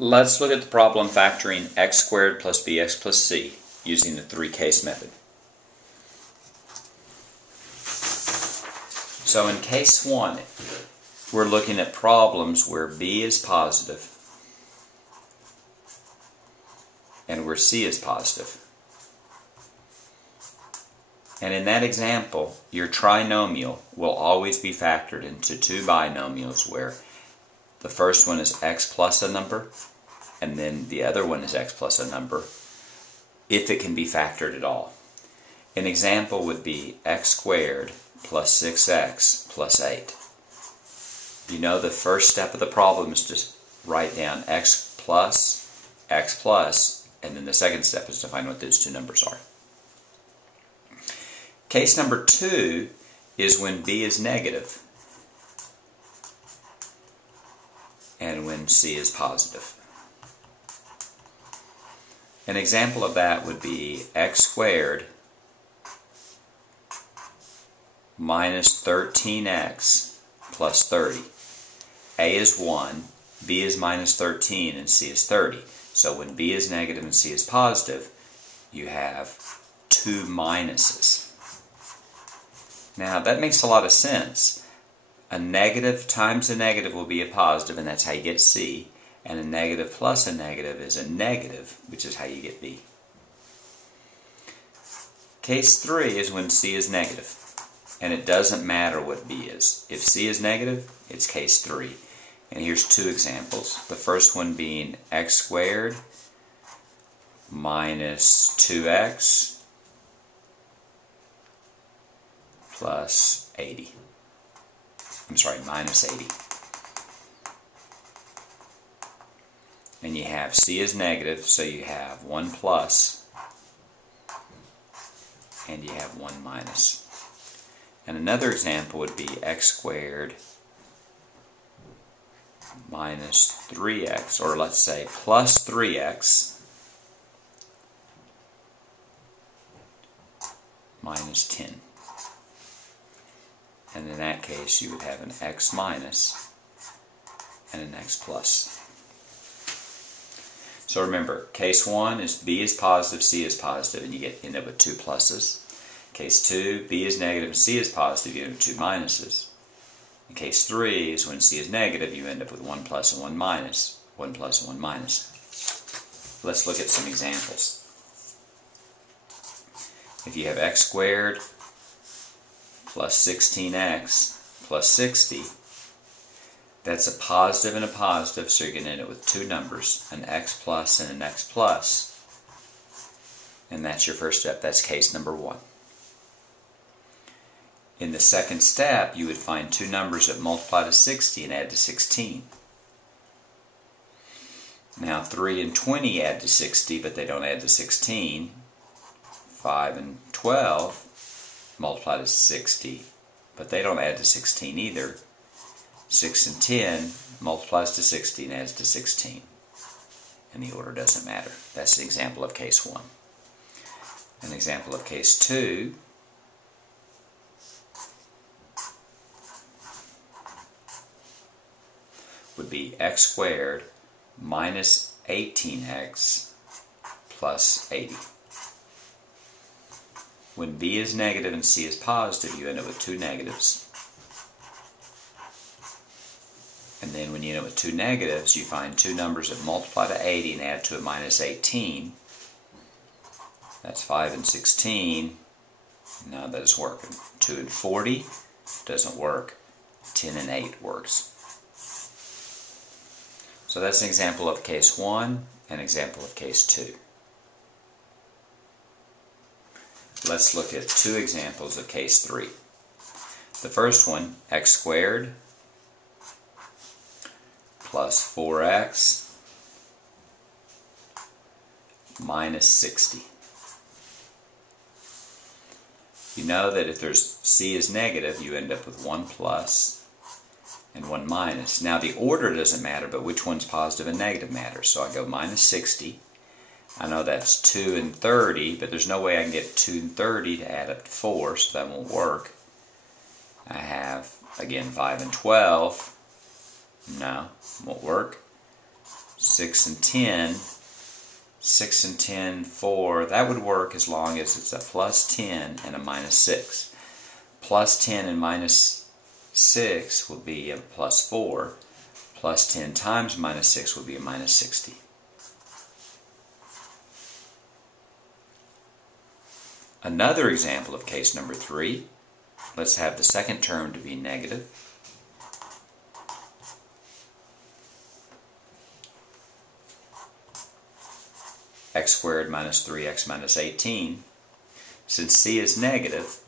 Let's look at the problem factoring x squared plus bx plus c using the three-case method. So in case 1, we're looking at problems where b is positive and where c is positive. And in that example, your trinomial will always be factored into two binomials where the first one is x plus a number and then the other one is x plus a number, if it can be factored at all. An example would be x squared plus 6x plus 8. You know the first step of the problem is to write down x plus, and then the second step is to find what those two numbers are. Case number 2 is when b is negative and when c is positive. An example of that would be x squared minus 13x plus 30. A is 1, b is minus 13, and c is 30. So when b is negative and c is positive, you have two minuses. Now that makes a lot of sense. A negative times a negative will be a positive, and that's how you get c. And a negative plus a negative is a negative, which is how you get b. Case 3 is when c is negative, and it doesn't matter what b is. If c is negative, it's case 3. And here's two examples. The first one being x squared minus 2x plus 80. I'm sorry, minus 80. And you have c is negative, so you have 1 plus, and you have 1 minus. And another example would be x squared minus 3x, or let's say plus 3x minus 10. And in that case, you would have an x minus and an x plus. So remember, case 1 is b is positive, c is positive, and you end up with two pluses. Case 2, b is negative and c is positive, you end up with two minuses. In case 3 is when c is negative, you end up with 1 plus and 1 minus. 1 plus and 1 minus. Let's look at some examples. If you have x squared plus 16x plus 60, that's a positive and a positive, so you're going to end up with two numbers, an x plus and an x plus. And that's your first step. That's case number 1. In the second step, you would find two numbers that multiply to 60 and add to 16. Now 3 and 20 add to 60, but they don't add to 16. 5 and 12 multiply to 60, but they don't add to 16 either. 6 and 10 multiplies to 60 and adds to 16. And the order doesn't matter. That's the example of case 1. An example of case 2 would be x squared minus 18x plus 80. When b is negative and c is positive, you end up with two negatives. And then when you end up with two negatives, you find two numbers that multiply to 80 and add to a minus 18. That's 5 and 16. No, that is working. 2 and 40 doesn't work. 10 and 8 works. So that's an example of case 1 and an example of case 2. Let's look at two examples of case 3. The first one, x squared plus 4x minus 60. You know that if c is negative, you end up with 1 plus and 1 minus. Now the order doesn't matter, but which one's positive and negative matters. So I go minus 60. I know that's 2 and 30, but there's no way I can get 2 and 30 to add up to 4, so that won't work. I have, again, 5 and 12. No, won't work. 6 and 10, 6 and 10, 4. That would work as long as it's a plus 10 and a minus 6. Plus 10 and minus 6 will be a plus 4. Plus 10 times minus 6 will be a minus 60. Another example of case number 3. Let's have the second term to be negative. X squared minus 3x minus 18. Since c is negative,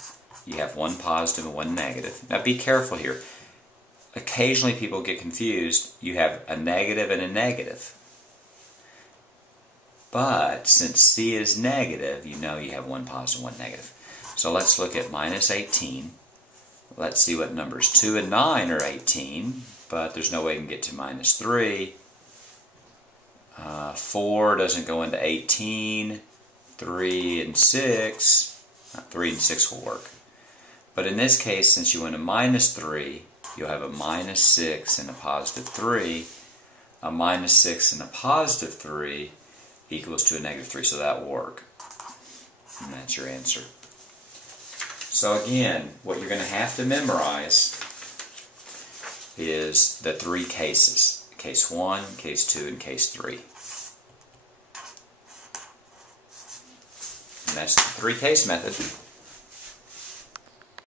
you have one positive and one negative. Now be careful here. Occasionally people get confused. You have a negative and a negative. But since c is negative, you know you have one positive and one negative. So let's look at minus 18. Let's see what numbers. 2 and 9 are 18, but there's no way you can get to minus 3. 4 doesn't go into 18. 3 and 6. 3 and 6 will work. But in this case, since you went to minus 3, you'll have a minus 6 and a positive 3. A minus 6 and a positive 3 equals to a negative 3, so that will work. And that's your answer. So again, what you're going to have to memorize is the 3 cases. Case 1, case 2, and case 3. And that's the 3-case method.